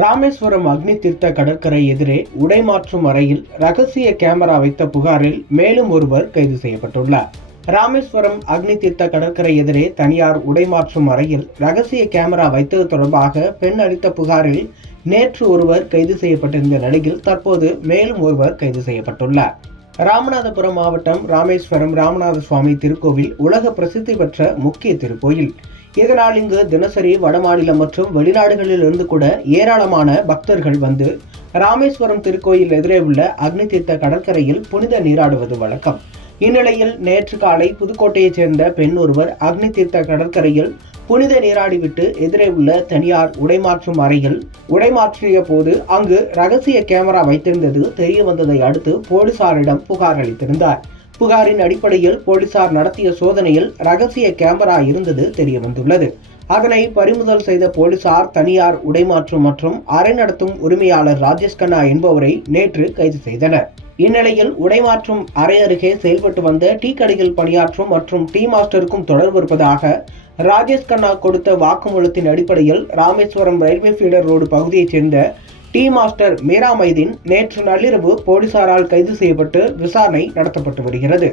ராமேஸ்வரம் அக்னி தீர்த்த கடற்கரை எதிரே உடை மாற்றும் அறையில் ரகசிய கேமரா வைத்த புகாரில் மேலும் ஒருவர் கைது செய்யப்பட்டுள்ளார். ராமேஸ்வரம் அக்னி தீர்த்த கடற்கரை எதிரே தனியார் உடை மாற்றும் அறையில் ரகசிய கேமரா வைத்தது தொடர்பாக பெண் அளித்த புகாரில் நேற்று ஒருவர் கைது செய்யப்பட்டிருந்த நிலையில் தற்போது மேலும் ஒருவர் கைது செய்யப்பட்டுள்ளார். ராமநாதபுரம் மாவட்டம் ராமேஸ்வரம் ராமநாத சுவாமி திருக்கோவில் உலக பிரசித்தி பெற்ற முக்கிய திருக்கோயில். இதனால் இங்கு தினசரி வடமாநிலம் மற்றும் வெளிநாடுகளில் இருந்து கூட ஏராளமான பக்தர்கள் வந்து ராமேஸ்வரம் திருக்கோயில் எதிரே உள்ள அக்னி தீர்த்த கடற்கரையில் புனித நீராடுவது வழக்கம். இந்நிலையில் நேற்று காலை புதுக்கோட்டையைச் சேர்ந்த பெண் ஒருவர் அக்னி தீர்த்த கடற்கரையில் புனித நீராடிவிட்டு எதிரே உள்ள தனியார் உடைமாற்றும் அறையில் உடைமாற்றிய போது அங்கு ரகசிய கேமரா வைத்திருந்தது தெரிய வந்ததை அடுத்து போலீசாரிடம் புகார் அளித்திருந்தார். புகாரின் அடிப்படையில் போலீசார் நடத்திய சோதனையில் ரகசிய கேமரா இருந்தது தெரிய வந்துள்ளது. அதனை பறிமுதல் செய்த போலீசார் தனியார் உடைமாற்றும் மற்றும் அறை நடத்தும் உரிமையாளர் ராஜேஷ் கண்ணா என்பவரை நேற்று கைது செய்தனர். இந்நிலையில் உடைமாற்றும் அறை அருகே செயல்பட்டு வந்த டீ கடையில் பணியாற்றும் மற்றும் டீ மாஸ்டருக்கும் தொடர்பு இருப்பதாக ராஜேஷ் கண்ணா கொடுத்த வாக்குமூலத்தின் அடிப்படையில் ராமேஸ்வரம் ரயில்வே ஃபீடர் ரோடு பகுதியைச் சேர்ந்த டீ மாஸ்டர் மீரா மைதீன் நேற்று நள்ளிரவு போலீசாரால் கைது செய்யப்பட்டு விசாரணை நடத்தப்பட்டு வருகிறது.